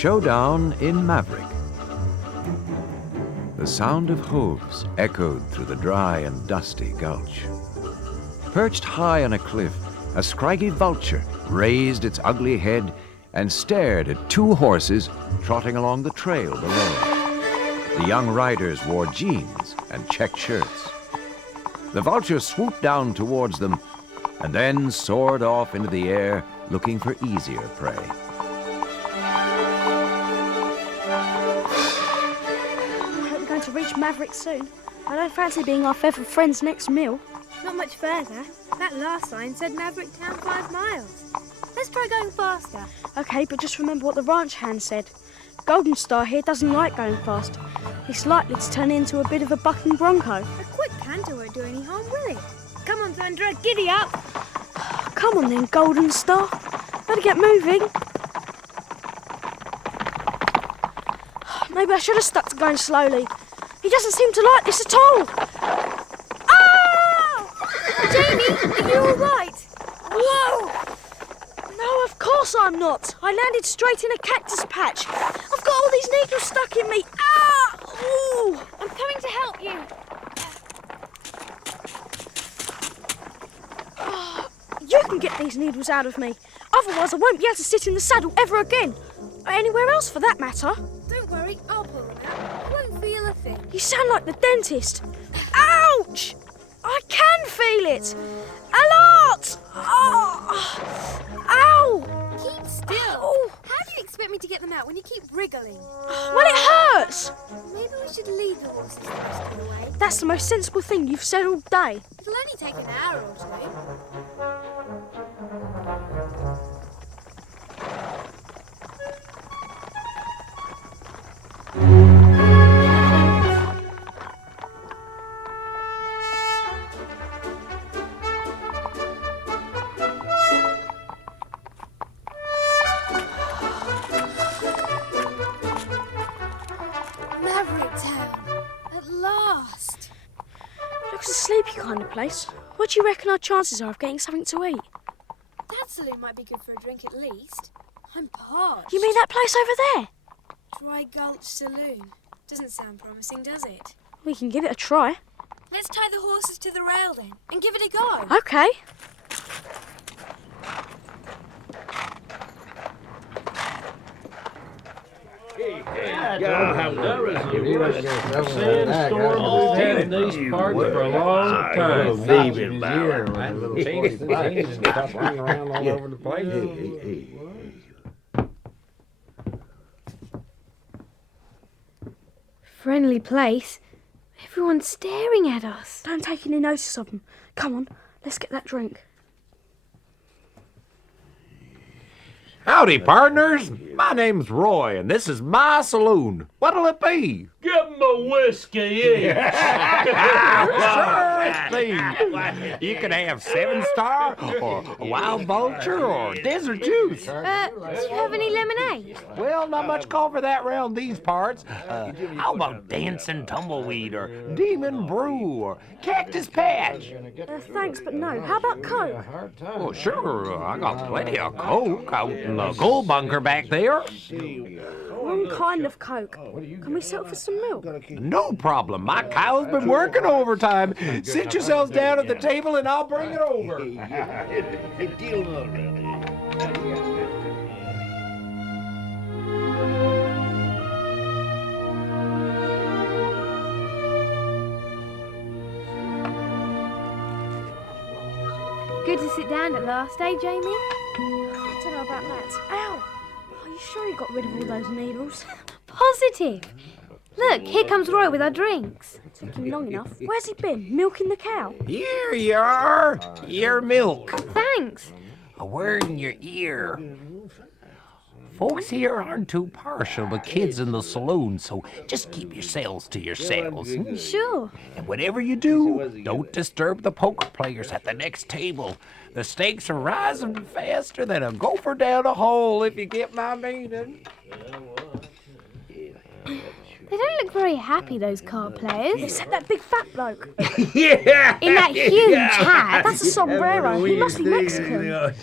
Showdown in Maverick. The sound of hooves echoed through the dry and dusty gulch. Perched high on a cliff, a scraggy vulture raised its ugly head and stared at two horses trotting along the trail below. The young riders wore jeans and checked shirts. The vulture swooped down towards them and then soared off into the air, looking for easier prey. We're going to reach Maverick soon. I don't fancy being our feathered friend's next meal. Not much further. That last sign said Maverick Town 5 miles. Let's try going faster. Okay, but just remember what the ranch hand said. Golden Star here doesn't like going fast. He's likely to turn into a bit of a bucking bronco. A quick canter won't do any harm, will it? Come on, Thunderer, giddy up! Come on then, Golden Star. Better get moving. Maybe I should have stuck to going slowly. He doesn't seem to like this at all. Jamie, are you all right? Whoa! No, of course I'm not. I landed straight in a cactus patch. I've got all these needles stuck in me. Ah! Ooh! I'm coming to help you. You can get these needles out of me. Otherwise, I won't be able to sit in the saddle ever again. Or anywhere else, for that matter. Don't worry, I'll pull them out. You won't feel a thing. You sound like the dentist. Ouch! I can feel it. A lot. Oh. Ow! Keep still. Oh. How do you expect me to get them out when you keep wriggling? Well, it hurts. Maybe we should leave the horses the rest of the way. That's the most sensible thing you've said all day. It'll only take an hour or two. Maverick Town, at last. Looks a sleepy kind of place. What do you reckon our chances are of getting something to eat? That saloon might be good for a drink at least. I'm parched. You mean that place over there? Dry Gulch Saloon. Doesn't sound promising, does it? We can give it a try. Let's tie the horses to the rail then and give it a go. Okay. Sandstorm we've had in these parts for a long time. Friendly place. Everyone's staring at us. Don't take any notice of them. Come on, let's get that drink. Howdy, partners. My name's Roy, and this is my saloon. What'll it be? Give 'em a whiskey each. Sure thing. You can have 7-Star, or a Wild Vulture, or Desert Juice. Do you have any lemonade? Well, not much call for that round these parts. How about Dancing Tumbleweed, or Demon Brew, or Cactus Patch? Thanks, but no. How about Coke? Well, sure. I got plenty of Coke out in the coal bunker back there. Wrong kind of Coke. Can we settle for some milk? No problem. My cow's been working overtime. Sit yourselves down at the table and I'll bring it over. Good to sit down at last, eh, Jamie? I don't know about that. Ow! Are you sure you got rid of all those needles? Positive. Look, here comes Roy with our drinks. Taking long enough. Where's he been? Milking the cow? Here you are. Your milk. Thanks. A word in your ear. Folks here aren't too partial to kids in the saloon, so just keep yourselves to yourselves. Sure. And whatever you do, don't disturb the poker players at the next table. The stakes are rising faster than a gopher down a hole, if you get my meaning. They don't look very happy, those card players. Except that big fat bloke. Yeah! In that huge hat. That's a sombrero. He must be Mexican.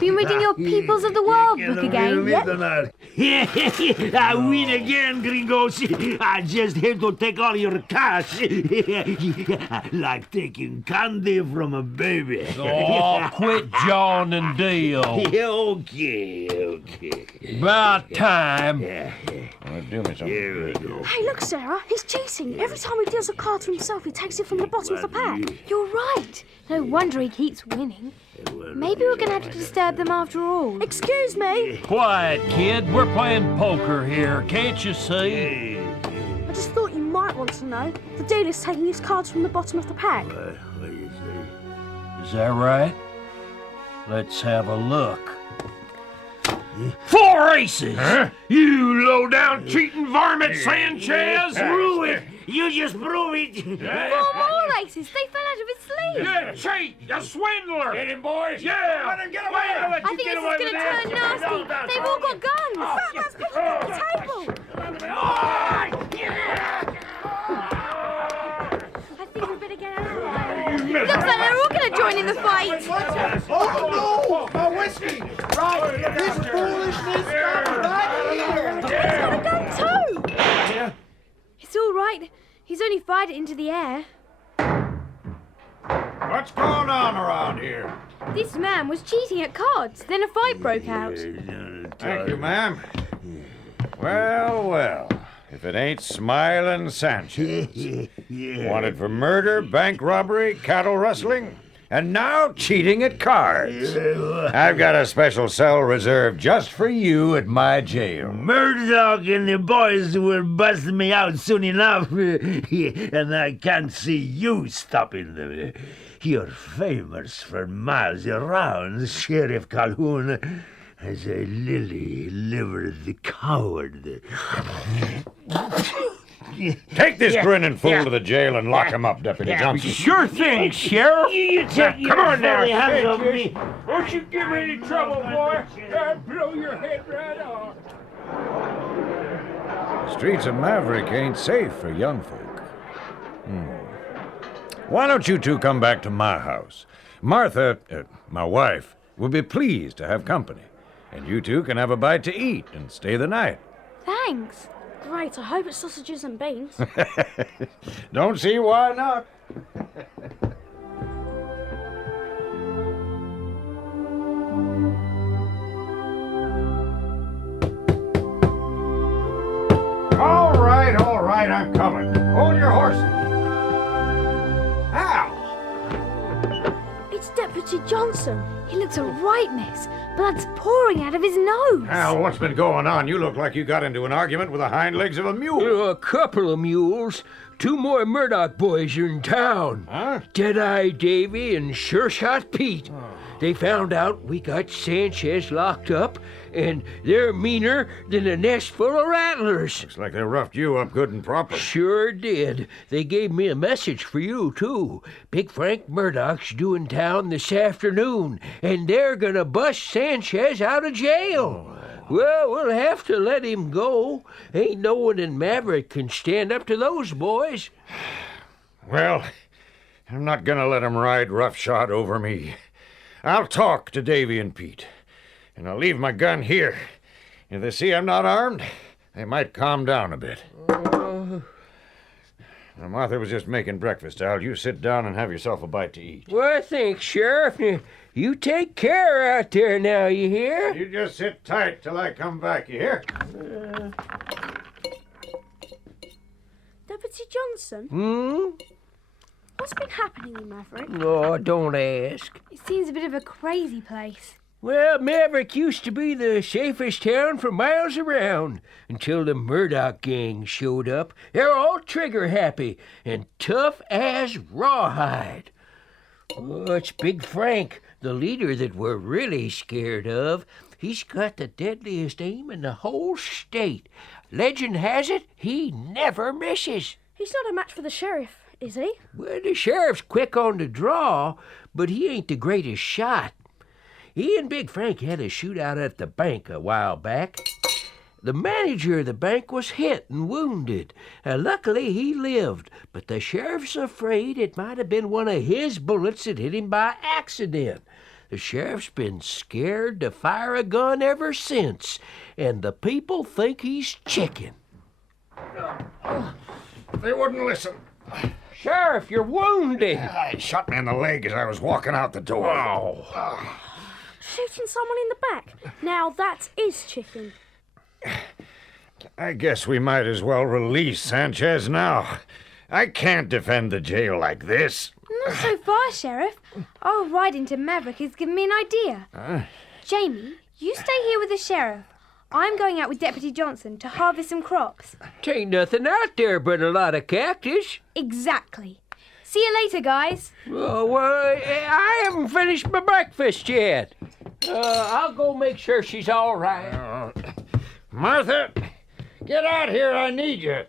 Been reading your Peoples of the World book again? I win again, gringos. I just have to take all your cash. Like taking candy from a baby. Oh, quit jawing and deal. Okay. About time. Do me something. Here we go. Hey, look, Sarah. He's cheating. Every time he deals a card to himself, he takes it from the bottom of the pack. You're right. No wonder he keeps winning. Maybe we're going to have to disturb them after all. Excuse me. Quiet, kid. We're playing poker here. Can't you see? I just thought you might want to know. The dealer's taking his cards from the bottom of the pack. What do you say? Is that right? Let's have a look. 4 aces! Huh? You low-down cheating varmint, Sanchez! Prove it! You just prove it! 4 more aces. They fell out of his sleeve. You cheat! You swindler! Get him, boys! Yeah! Let him get away! I think this is going to turn nasty. They've all got guns. That's picking up the table. I think we better get out of here. Looks like they're all going to join in the fight. Oh no! My whiskey! Right! This foolishness comes right here! He's got a gun too. It's all right. He's only fired it into the air. What's going on around here? This man was cheating at cards. Then a fight broke out. Thank you, ma'am. Well. If it ain't Smiling Sanchez. Wanted for murder, bank robbery, cattle rustling, and now cheating at cards. I've got a special cell reserved just for you at my jail. Murdoch and the boys will bust me out soon enough, and I can't see you stopping them. You're famous for miles around, Sheriff Calhoun, as a lily-livered coward. Take this grinning fool to the jail and lock him up, Deputy Johnson. Sure thing, Sheriff. You take Come on now, hands off Sanchez. me. Don't you give me any trouble, boy. I'll blow your head right off. The streets of Maverick ain't safe for young folk. Why don't you two come back to my house? Martha, my wife, will be pleased to have company. And you two can have a bite to eat and stay the night. Thanks. Great. I hope it's sausages and beans. Don't see why not. All right, I'm coming. Hold your horses. Ow! It's Deputy Johnson. He looks a right mess. Blood's pouring out of his nose. Al, what's been going on? You look like you got into an argument with the hind legs of a mule. A couple of mules. 2 more Murdoch boys are in town. Huh? Deadeye Davy and Sure Shot Pete. They found out we got Sanchez locked up, and they're meaner than a nest full of rattlers. Looks like they roughed you up good and proper. Sure did. They gave me a message for you, too. Big Frank Murdoch's due in town this afternoon, and they're gonna bust Sanchez out of jail. Well, we'll have to let him go. Ain't no one in Maverick can stand up to those boys. Well, I'm not gonna let 'em ride roughshod over me. I'll talk to Davy and Pete, and I'll leave my gun here. If they see I'm not armed, they might calm down a bit. Now, Martha was just making breakfast, Al. You sit down and have yourself a bite to eat. Well, thanks, Sheriff. You take care out there now, you hear? You just sit tight till I come back, you hear? Deputy Johnson, what's been happening in Maverick? Oh, don't ask. It seems a bit of a crazy place. Well, Maverick used to be the safest town for miles around until the Murdoch gang showed up. They're all trigger happy and tough as rawhide. Oh, it's Big Frank, the leader that we're really scared of. He's got the deadliest aim in the whole state. Legend has it, he never misses. He's not a match for the sheriff, is he? Well, the sheriff's quick on the draw, but he ain't the greatest shot. He and Big Frank had a shootout at the bank a while back. The manager of the bank was hit and wounded. Luckily, he lived, but the sheriff's afraid it might have been one of his bullets that hit him by accident. The sheriff's been scared to fire a gun ever since, and the people think he's chicken. They wouldn't listen. Sheriff, you're wounded. It shot me in the leg as I was walking out the door. Oh. Shooting someone in the back. Now that is chicken. I guess we might as well release Sanchez now. I can't defend the jail like this. Not so far, Sheriff. Our ride into Maverick has given me an idea. Jamie, you stay here with the sheriff. I'm going out with Deputy Johnson to harvest some crops. Tain't nothing out there but a lot of cactus. Exactly. See you later, guys. Oh, well, I haven't finished my breakfast yet. I'll go make sure she's all right. Martha, get out here. I need you.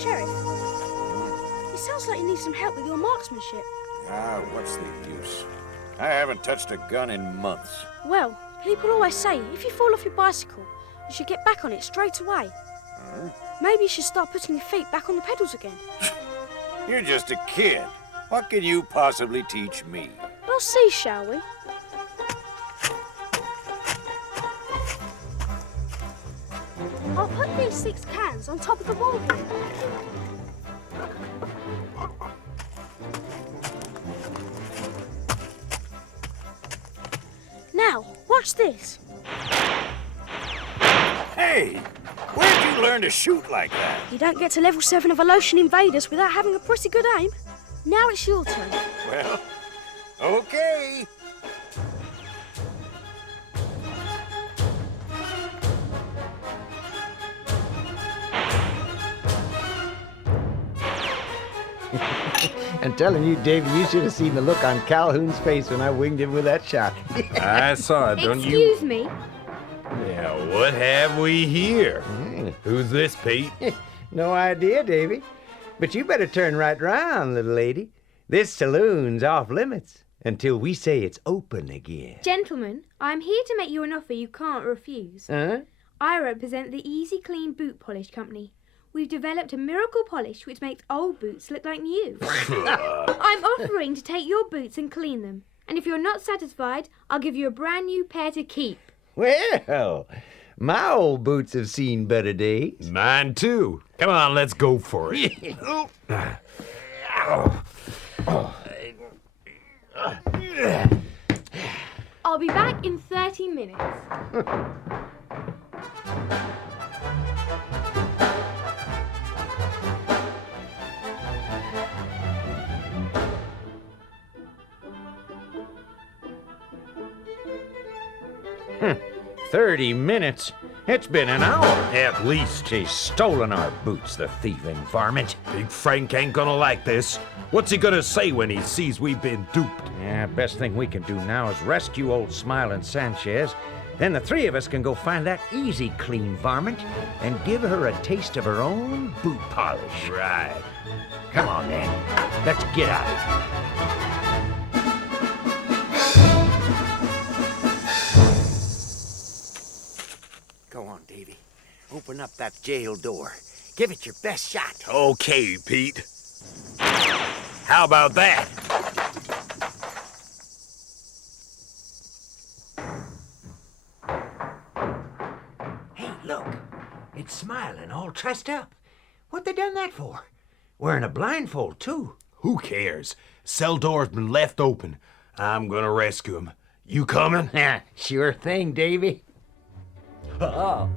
Sheriff, it sounds like you need some help with your marksmanship. What's the use? I haven't touched a gun in months. Well, people always say if you fall off your bicycle, you should get back on it straight away. Maybe you should start putting your feet back on the pedals again. You're just a kid. What can you possibly teach me? We'll see, shall we? I'll put these 6 cans on top of the wall here. Now, watch this. Hey, where'd you learn to shoot like that? You don't get to level 7 of Alotian Invaders without having a pretty good aim. Now it's your turn. Well, okay. I'm telling you, Davy, you should have seen the look on Calhoun's face when I winged him with that shot. I saw it, don't you? Excuse me. Yeah, what have we here? Who's this, Pete? No idea, Davy. But you better turn right round, little lady. This saloon's off limits until we say it's open again. Gentlemen, I'm here to make you an offer you can't refuse. Huh? I represent the Easy Clean Boot Polish Company. We've developed a miracle polish which makes old boots look like new. I'm offering to take your boots and clean them. And if you're not satisfied, I'll give you a brand new pair to keep. Well, my old boots have seen better days. Mine too. Come on, let's go for it. I'll be back in 30 minutes. 30 minutes? It's been an hour. At least. She's stolen our boots, the thieving varmint. Big Frank ain't gonna like this. What's he gonna say when he sees we've been duped? Yeah, best thing we can do now is rescue old Smiling Sanchez. Then the 3 of us can go find that Easy Clean varmint and give her a taste of her own boot polish. Right. Come on, then. Let's get out of here. Go on, Davy. Open up that jail door. Give it your best shot. Okay, Pete. How about that? Hey, look. It's Smiling, all dressed up. What they done that for? Wearing a blindfold, too. Who cares? Cell door's been left open. I'm gonna rescue him. You coming? Yeah, sure thing, Davy. How'd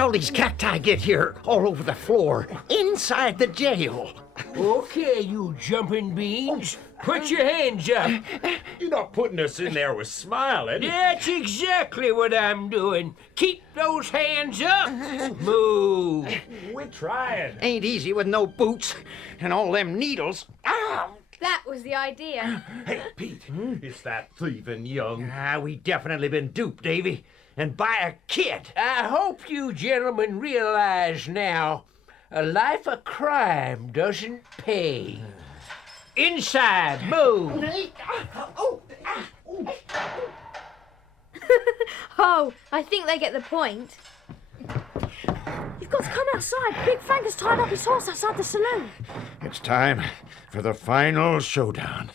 all these cacti get here all over the floor, inside the jail? Okay, you jumping beans. Put your hands up. You're not putting us in there with Smiling. That's exactly what I'm doing. Keep those hands up. Move. We're trying. Ain't easy with no boots and all them needles. Ouch! That was the idea. Hey, Pete, it's that thieving young... We definitely been duped, Davy. And by a kid. I hope you gentlemen realize now, a life of crime doesn't pay. Inside, move! Oh, I think they get the point. You've got to come outside. Big Frank has tied up his horse outside the saloon. It's time for the final showdown.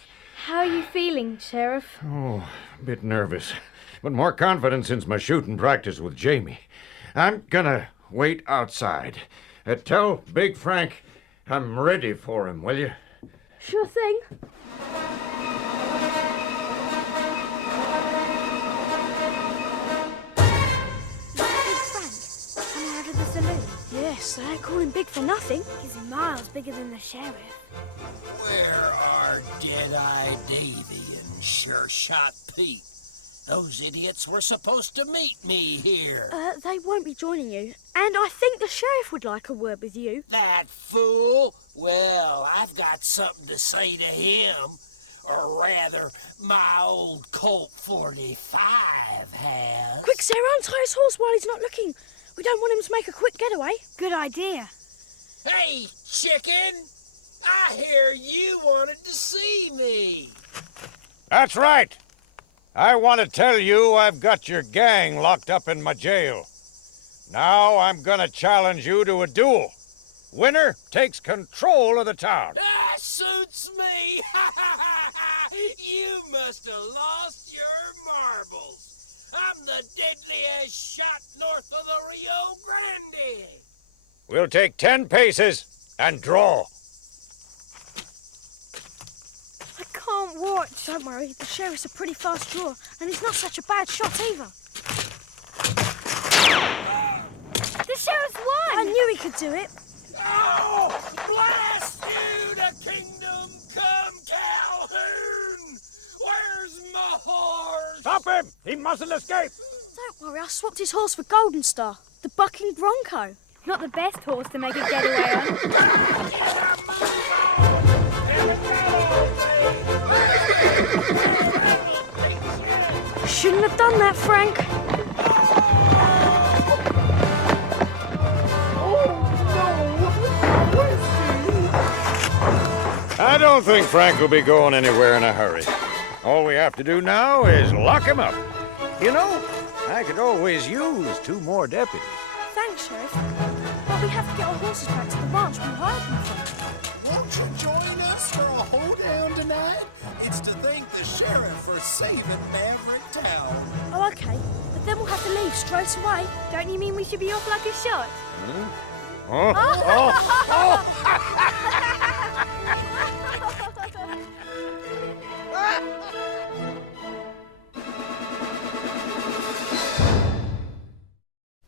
How are you feeling, Sheriff? Oh, a bit nervous, but more confident since my shooting practice with Jamie. I'm gonna wait outside. Tell Big Frank I'm ready for him, will you? Sure thing. Yes, they ain't calling big for nothing. He's miles bigger than the sheriff. Where are Dead-Eye Davy and Sure Shot Pete? Those idiots were supposed to meet me here. They won't be joining you. And I think the sheriff would like a word with you. That fool? Well, I've got something to say to him. Or rather, my old Colt 45 has. Quick, Sarah, untie his horse while he's not looking. We don't want him to make a quick getaway. Good idea. Hey, chicken! I hear you wanted to see me. That's right. I want to tell you I've got your gang locked up in my jail. Now I'm gonna challenge you to a duel. Winner takes control of the town. That suits me. You must have lost your marbles. I'm the deadliest shot north of the Rio Grande. We'll take 10 paces and draw. I can't watch. Don't worry, the sheriff's a pretty fast drawer, and he's not such a bad shot either. The sheriff's won! I knew he could do it. Oh, blast you to Kingdom Come, Calhoun! Where's my horse? Stop him! He mustn't escape! Don't worry, I swapped his horse for Golden Star, the bucking bronco. Not the best horse to make a getaway on. Shouldn't have done that, Frank. I don't think Frank will be going anywhere in a hurry. All we have to do now is lock him up. You know, I could always use 2 more deputies. Thanks, Sheriff. But we have to get our horses back to the ranch we hired them from. Won't you join us for a hoedown tonight? It's to thank the sheriff for saving Maverick Town. Oh, okay. But then we'll have to leave straight away. Don't you mean we should be off like a shot?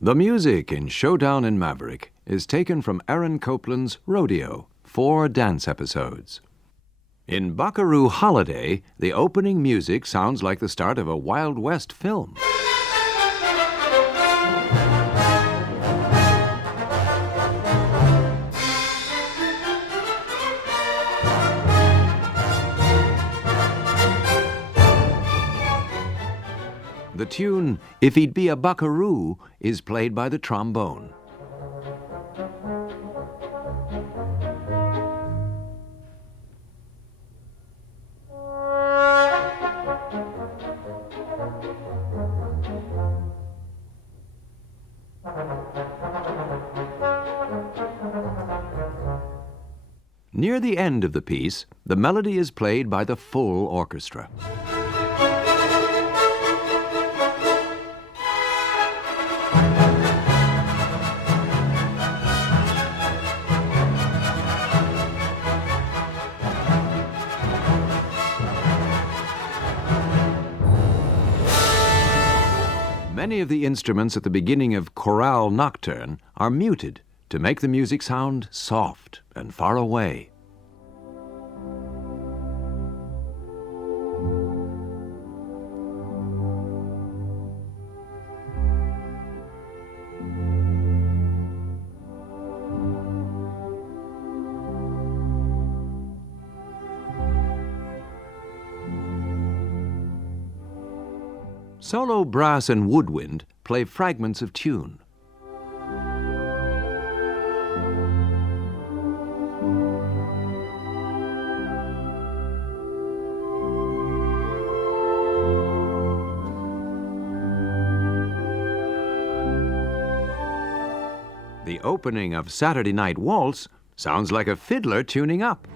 The music in Showdown in Maverick is taken from Aaron Copland's Rodeo, 4 dance episodes. In Buckaroo Holiday, the opening music sounds like the start of a Wild West film. The tune, If He'd Be a Buckaroo, is played by the trombone. Near the end of the piece, the melody is played by the full orchestra. Many of the instruments at the beginning of Chorale Nocturne are muted to make the music sound soft and far away. Solo brass and woodwind play fragments of tune. The opening of Saturday Night Waltz sounds like a fiddler tuning up.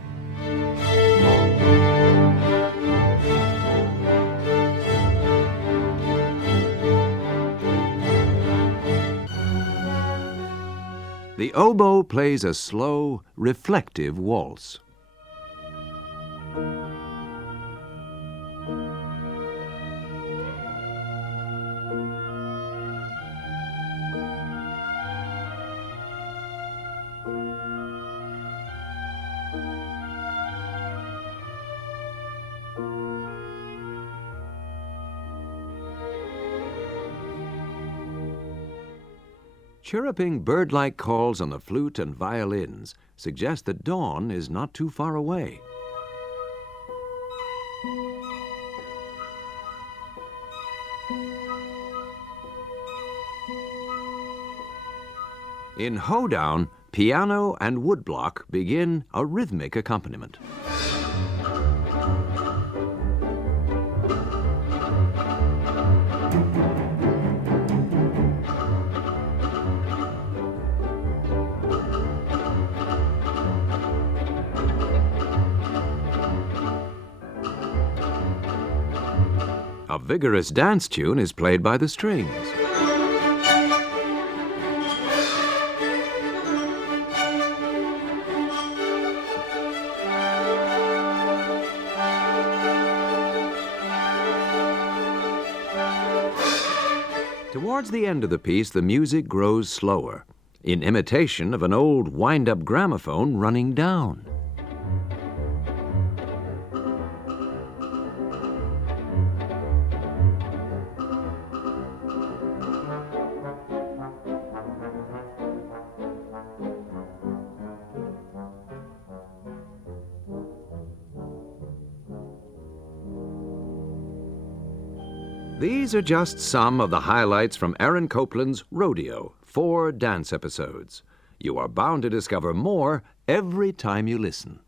The oboe plays a slow, reflective waltz. Chirruping bird-like calls on the flute and violins suggest that dawn is not too far away. In hoedown, piano and woodblock begin a rhythmic accompaniment. A vigorous dance tune is played by the strings. Towards the end of the piece, the music grows slower, in imitation of an old wind-up gramophone running down. These are just some of the highlights from Aaron Copland's Rodeo, 4 dance episodes. You are bound to discover more every time you listen.